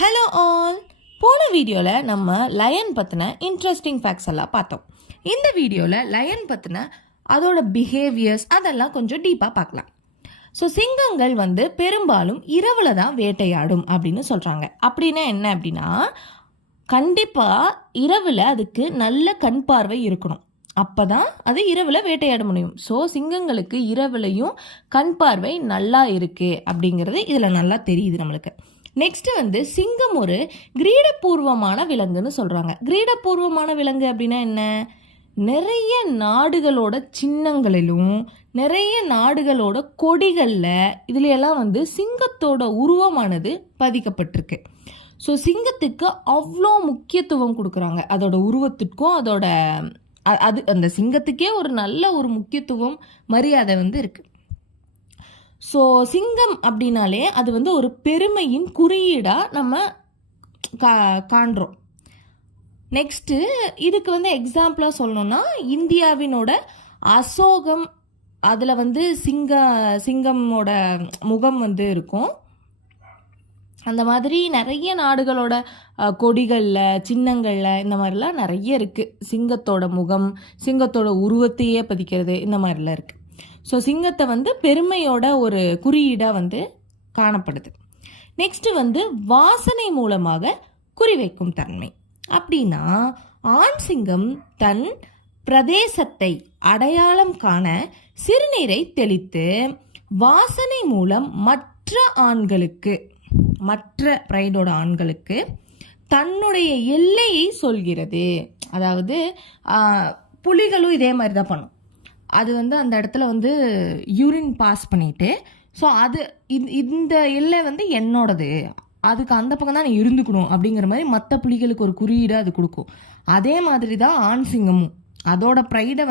Hello all. போன வீடியோவில் நம்ம லயன் பற்றின இன்ட்ரெஸ்டிங் ஃபேக்ட்ஸ் எல்லாம் பார்த்தோம். இந்த வீடியோவில் லயன் பற்றின அதோட பிஹேவியர்ஸ் அதெல்லாம் கொஞ்சம் டீப்பாக பார்க்கலாம். ஸோ சிங்கங்கள் பெரும்பாலும் இரவில் தான் வேட்டையாடும் அப்படின்னு சொல்கிறாங்க. அப்படின்னா என்ன அப்படின்னா, கண்டிப்பாக இரவில் அதுக்கு நல்ல கண் பார்வை இருக்கணும். அப்போ தான் அது இரவில் வேட்டையாட முடியும். ஸோ சிங்கங்களுக்கு இரவுலையும் கண் பார்வை நல்லா இருக்குது அப்படிங்கிறது இதில் நல்லா தெரியுது நம்மளுக்கு. நெக்ஸ்ட்டு சிங்கம் ஒரு கிரீடபூர்வமான விலங்குன்னு சொல்கிறாங்க. கிரீடபூர்வமான விலங்கு அப்படின்னா என்ன? நிறைய நாடுகளோட சின்னங்களிலும் நிறைய நாடுகளோட கொடிகளில் இதுலையெல்லாம் சிங்கத்தோட உருவமானது பதிக்கப்பட்டிருக்கு. ஸோ சிங்கத்துக்கு அவ்வளோ முக்கியத்துவம் கொடுக்குறாங்க. அதோட உருவத்துக்கும் அதோட அந்த சிங்கத்துக்கே ஒரு நல்ல ஒரு முக்கியத்துவம் மரியாதை இருக்குது. ஸோ சிங்கம் அப்படின்னாலே அது ஒரு பெருமையின் குறியீடாக நம்ம காண்றோம். நெக்ஸ்ட்டு இதுக்கு எக்ஸாம்பிளாக சொல்லணும்னா, இந்தியாவினோட அசோகம் அதில் சிங்கமோட முகம் இருக்கும். அந்த மாதிரி நிறைய நாடுகளோட கொடிகளில் சின்னங்களில் இந்த மாதிரிலாம் நிறைய இருக்குது. சிங்கத்தோட முகம், சிங்கத்தோட உருவத்தையே பதிக்கிறது, இந்த மாதிரிலாம் இருக்குது. ஸோ சிங்கத்தை பெருமையோட ஒரு குறியீடாக காணப்படுது. நெக்ஸ்ட்டு வாசனை மூலமாக குறிவைக்கும் தன்மை. அப்படின்னா ஆண் சிங்கம் தன் பிரதேசத்தை அடையாளம் காண சிறுநீரை தெளித்து வாசனை மூலம் மற்ற பிரைடோட ஆண்களுக்கு தன்னுடைய எல்லையை சொல்கிறது. அதாவது புலிகளும் இதே மாதிரி தான் பண்ணும். அது அந்த இடத்துல யூரின் பாஸ் பண்ணிட்டு, ஸோ அது இந்த எல்லை என்னோடது, அதுக்கு அந்த பக்கம் தான் இருந்துக்கணும் அப்படிங்கிற மாதிரி மற்ற புலிகளுக்கு ஒரு குறியீடாக அது கொடுக்கும். அதே மாதிரி தான் ஆண் சிங்கமும் அதோட ப்ரைடை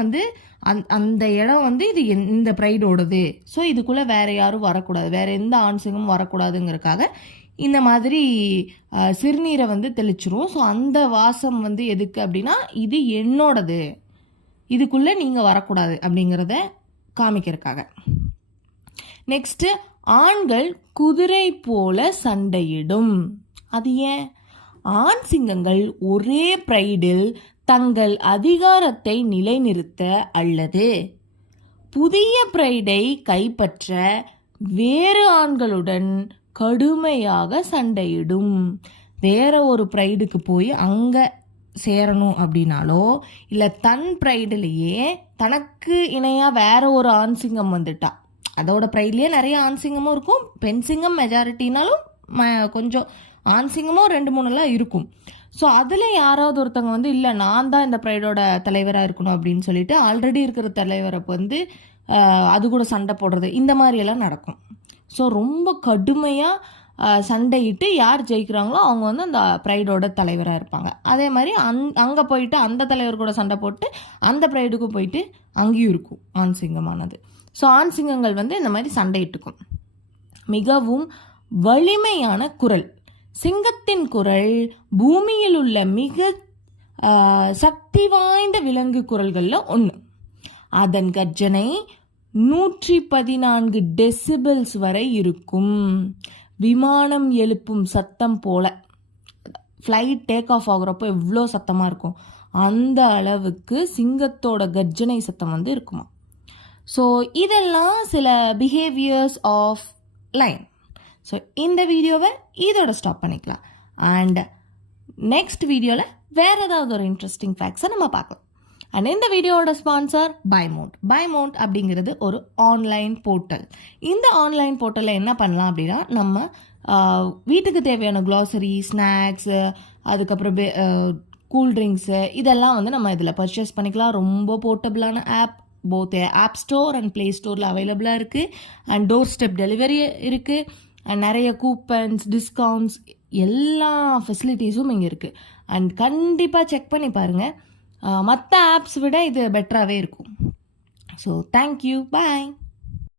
அந்த இடம் இது இந்த ப்ரைடோடது, ஸோ இதுக்குள்ளே வேற யாரும் வரக்கூடாது, வேற எந்த ஆண் சிங்கமும் வரக்கூடாதுங்கிறதுக்காக இந்த மாதிரி சிறுநீரை தெளிச்சிரும். ஸோ அந்த வாசம் எதுக்கு அப்படின்னா, இது என்னோடது, இதுக்குள்ளே நீங்கள் வரக்கூடாது அப்படிங்கிறத காமிக்கிறதுக்காக. நெக்ஸ்ட்டு ஆண்கள் குதிரை போல சண்டையிடும். அது ஏன்? ஆண் சிங்கங்கள் ஒரே பிரைடில் தங்கள் அதிகாரத்தை நிலைநிறுத்த அல்லது புதிய பிரைடை கைப்பற்ற வேறு ஆண்களுடன் கடுமையாக சண்டையிடும். வேற ஒரு பிரைடுக்கு போய் அங்கே சேரணும் அப்படின்னாலோ, இல்லை தன் ப்ரைடுலேயே தனக்கு இணையாக வேற ஒரு ஆண் சிங்கம் வந்துட்டா, அதோட ப்ரைட்லேயே நிறைய ஆண் சிங்கமும் இருக்கும், பெண் சிங்கம் மெஜாரிட்டினாலும் கொஞ்சம் ஆண் சிங்கமும் 2-3 இருக்கும். ஸோ அதில் யாராவது ஒருத்தவங்க இல்லை நான் தான் இந்த ப்ரைடோட தலைவராக இருக்கணும் அப்படின்னு சொல்லிட்டு ஆல்ரெடி இருக்கிற தலைவரை அது கூட சண்டை போடுறது, இந்த மாதிரியெல்லாம் நடக்கும். ஸோ ரொம்ப கடுமையாக சண்டையிட்டு யார் ஜெயிக்கிறாங்களோ அவங்க அந்த ப்ரைடோட தலைவராக இருப்பாங்க. அதே மாதிரி அங்கே போயிட்டு அந்த தலைவர் கூட சண்டை போட்டு அந்த ப்ரைடுக்கும் போயிட்டு அங்கேயும் இருக்கும் ஆண் சிங்கமானது. ஸோ ஆண் சிங்கங்கள் இந்த மாதிரி சண்டையிட்டுக்கும். மிகவும் வலிமையான குரல். சிங்கத்தின் குரல் பூமியில் உள்ள மிக சக்தி வாய்ந்த விலங்கு குரல்களில் ஒன்று. அதன் கர்ஜனை 114 டெசிபிள்ஸ் வரை இருக்கும். விமானம் எழுப்பும் சத்தம் போல, ஃப்ளைட் டேக் ஆஃப் ஆகுறப்போ எவ்வளோ சத்தமாக இருக்கும், அந்த அளவுக்கு சிங்கத்தோட கர்ஜனை சத்தம் இருக்குமா. ஸோ இதெல்லாம் சில பிஹேவியர்ஸ் ஆஃப் லயன். ஸோ இந்த வீடியோவை இதோட ஸ்டாப் பண்ணிக்கலாம். அண்ட் நெக்ஸ்ட் வீடியோவில் வேறு ஏதாவது ஒரு இன்ட்ரெஸ்டிங் ஃபேக்ட்ஸை நம்ம பார்க்கலாம். அண்ட் இந்த வீடியோவோட ஸ்பான்சர் பைமவுண்ட் அப்படிங்கிறது ஒரு ஆன்லைன் போர்ட்டல். இந்த ஆன்லைன் போர்ட்டலில் என்ன பண்ணலாம் அப்படின்னா, நம்ம வீட்டுக்கு தேவையான க்ளாசரி, ஸ்நாக்ஸு, அதுக்கப்புறம் கூல்ட்ரிங்க்ஸு இதெல்லாம் நம்ம இதில் பர்ச்சேஸ் பண்ணிக்கலாம். ரொம்ப போர்ட்டபிளான app, both app store and play ஸ்டோரில் அவைலபிளாக இருக்குது. அண்ட் டோர் ஸ்டெப் டெலிவரி இருக்குது. அண்ட் நிறைய கூப்பன்ஸ், டிஸ்கவுண்ட்ஸ், எல்லா ஃபெசிலிட்டிஸும் இங்கே இருக்குது. அண்ட் கண்டிப்பாக செக் பண்ணி பாருங்கள். மற்ற ஆப்ஸ் விட இது பெட்டராகவே இருக்கும். ஸோ தேங்க்யூ, பாய்.